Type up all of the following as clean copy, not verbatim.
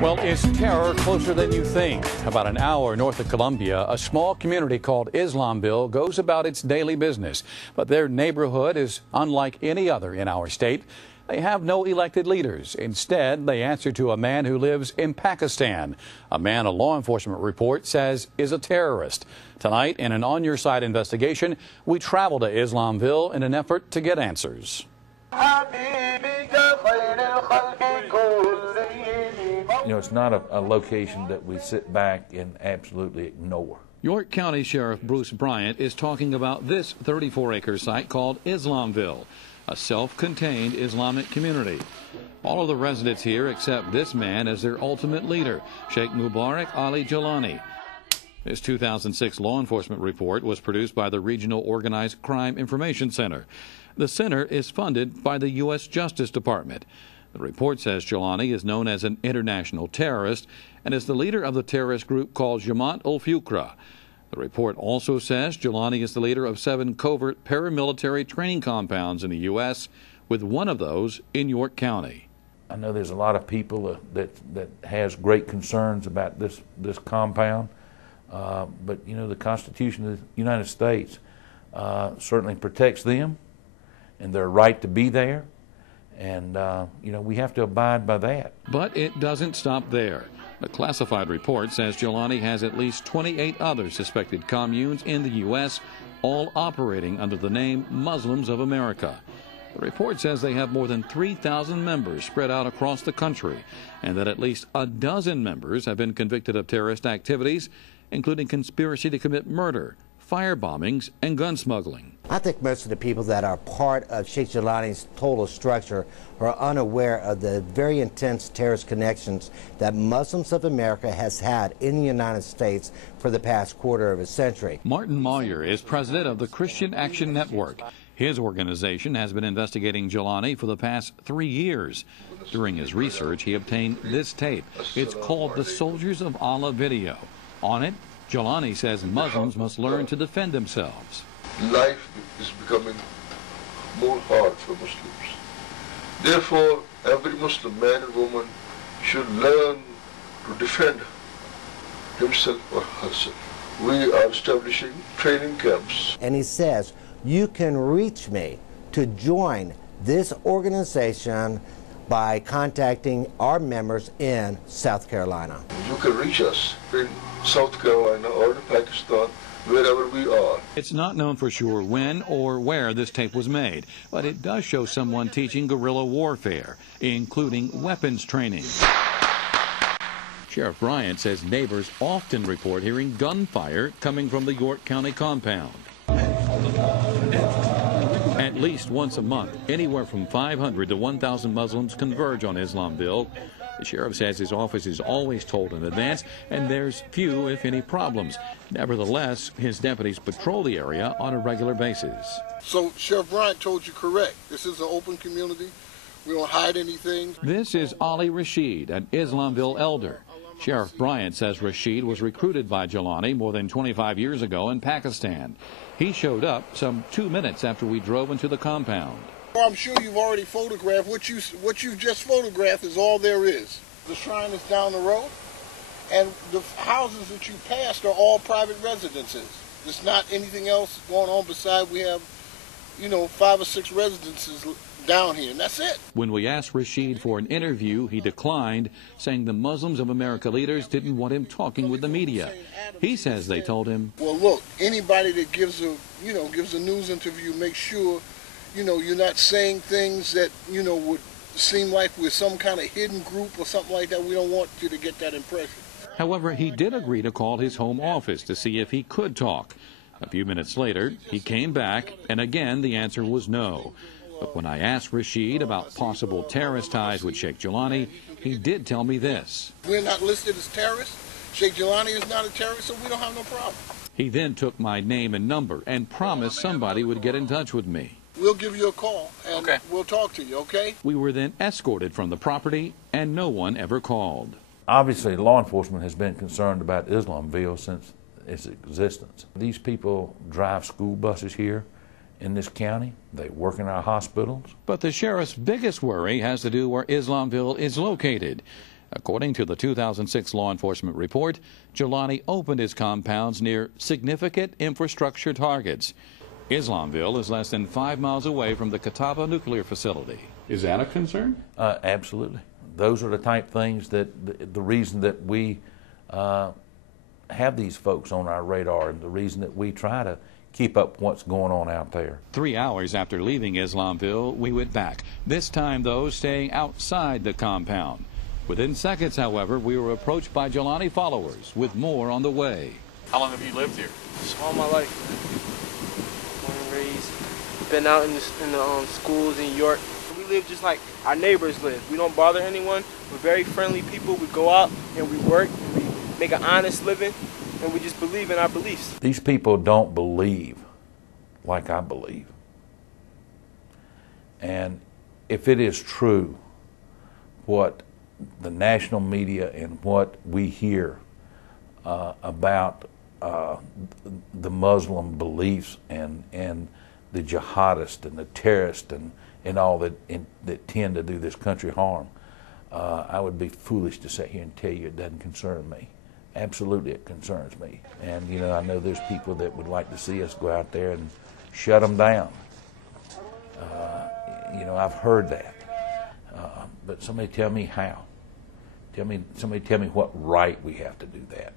Well, is terror closer than you think? About an hour north of Columbia, a small community called Islamville goes about its daily business. But their neighborhood is unlike any other in our state. They have no elected leaders. Instead, they answer to a man who lives in Pakistan, a man a law enforcement report says is a terrorist. Tonight, in an On Your Side investigation, we travel to Islamville in an effort to get answers. You know, it's not a location that we sit back and absolutely ignore. York County Sheriff Bruce Bryant is talking about this 34-acre site called Islamville, a self-contained Islamic community. All of the residents here accept this man as their ultimate leader, Sheikh Mubarak Ali Jilani. This 2006 law enforcement report was produced by the Regional Organized Crime Information Center. The center is funded by the U.S. Justice Department. The report says Jilani is known as an international terrorist and is the leader of the terrorist group called Jamaat al-Fuqra. The report also says Jilani is the leader of 7 covert paramilitary training compounds in the U.S., with one of those in York County. I know there's a lot of people that has great concerns about this compound, but you know, the Constitution of the United States certainly protects them and their right to be there. And, you know, we have to abide by that. But it doesn't stop there. The classified report says Jilani has at least 28 other suspected communes in the U.S., all operating under the name Muslims of America. The report says they have more than 3,000 members spread out across the country, and that at least a dozen members have been convicted of terrorist activities, including conspiracy to commit murder, fire bombings, and gun smuggling. I think most of the people that are part of Sheikh Jilani's total structure are unaware of the very intense terrorist connections that Muslims of America has had in the United States for the past quarter of a century. Martin Moyer is president of the Christian Action Network. His organization has been investigating Jilani for the past 3 years. During his research, he obtained this tape. It's called the Soldiers of Allah video. On it, Jilani says Muslims must learn to defend themselves. Life is becoming more hard for Muslims. Therefore, every Muslim man and woman should learn to defend himself or herself. We are establishing training camps. And he says, you can reach me to join this organization by contacting our members in South Carolina. You can reach us in South Carolina or in Pakistan, wherever we are. It's not known for sure when or where this tape was made, but it does show someone teaching guerrilla warfare, including weapons training. Sheriff Bryant says neighbors often report hearing gunfire coming from the York County compound. At least once a month, anywhere from 500 to 1,000 Muslims converge on Islamville. The sheriff says his office is always told in advance, and there's few, if any, problems. Nevertheless, his deputies patrol the area on a regular basis. So Sheriff Bryant told you correct. This is an open community. We don't hide anything. This is Ali Rashid, an Islamville elder. Sheriff Bryant says Rashid was recruited by Jilani more than 25 years ago in Pakistan. He showed up some 2 minutes after we drove into the compound. I'm sure you've already photographed. What you've just photographed is all there is. The shrine is down the road, and the houses that you passed are all private residences. There's not anything else going on besides we have, you know, 5 or 6 residences down here, and that's it. When we asked Rashid for an interview, he declined, saying the Muslims of America leaders didn't want him talking with the media. He says they told him, well, look, anybody that gives a news interview, make sure, you know, you're not saying things that, you know, would seem like we're some kind of hidden group or something like that. We don't want you to get that impression. However, he did agree to call his home office to see if he could talk. A few minutes later, he came back, and again the answer was no. But when I asked Rashid about possible terrorist ties with Sheikh Jilani, he did tell me this. We're not listed as terrorists. Sheikh Jilani is not a terrorist, so we don't have no problem. He then took my name and number and promised somebody would get in touch with me. We'll give you a call, and we'll talk to you, okay? We were then escorted from the property, and no one ever called. Obviously, law enforcement has been concerned about Islamville since its existence. These people drive school buses here, in this county. They work in our hospitals. But the sheriff's biggest worry has to do where Islamville is located. According to the 2006 law enforcement report, Jelani opened his compounds near significant infrastructure targets. Islamville is less than 5 miles away from the Catawba nuclear facility. Is that a concern? Absolutely. Those are the type things that the reason that we have these folks on our radar, and the reason that we try to keep up what's going on out there. 3 hours after leaving Islamville, we went back, this time, though, staying outside the compound. Within seconds, however, we were approached by Jelani followers with more on the way. How long have you lived here? Just all my life. Born and raised. Been out in the schools in New York. We live just like our neighbors live. We don't bother anyone. We're very friendly people. We go out and we work and we make an honest living, and we just believe in our beliefs. These people don't believe like I believe. And if it is true what the national media and what we hear about the Muslim beliefs and the jihadists and the terrorists and all that tend to do this country harm, I would be foolish to sit here and tell you it doesn't concern me. Absolutely, it concerns me. And, you know, I know there's people that would like to see us go out there and shut them down. You know, I've heard that. But somebody tell me how. Somebody tell me what right we have to do that.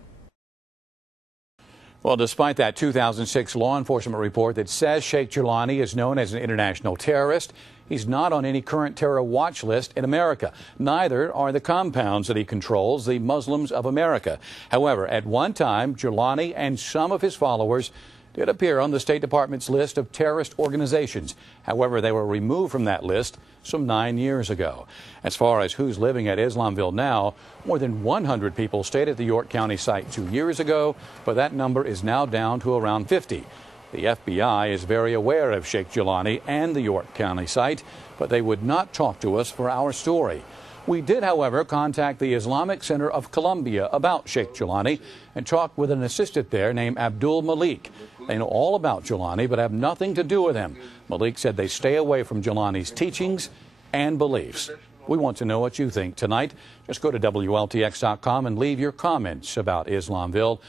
Well, despite that 2006 law enforcement report that says Sheikh Jelani is known as an international terrorist, he's not on any current terror watch list in America. Neither are the compounds that he controls, the Muslims of America. However, at one time, Jelani and some of his followers did appear on the State Department's list of terrorist organizations. However, they were removed from that list some 9 years ago. As far as who's living at Islamville now, more than 100 people stayed at the York County site 2 years ago, but that number is now down to around 50. The FBI is very aware of Sheikh Jelani and the York County site, but they would not talk to us for our story. We did, however, contact the Islamic Center of Columbia about Sheikh Jelani and talked with an assistant there named Abdul Malik. They know all about Jelani but have nothing to do with him. Malik said they stay away from Jelani's teachings and beliefs. We want to know what you think tonight. Just go to WLTX.com and leave your comments about Islamville.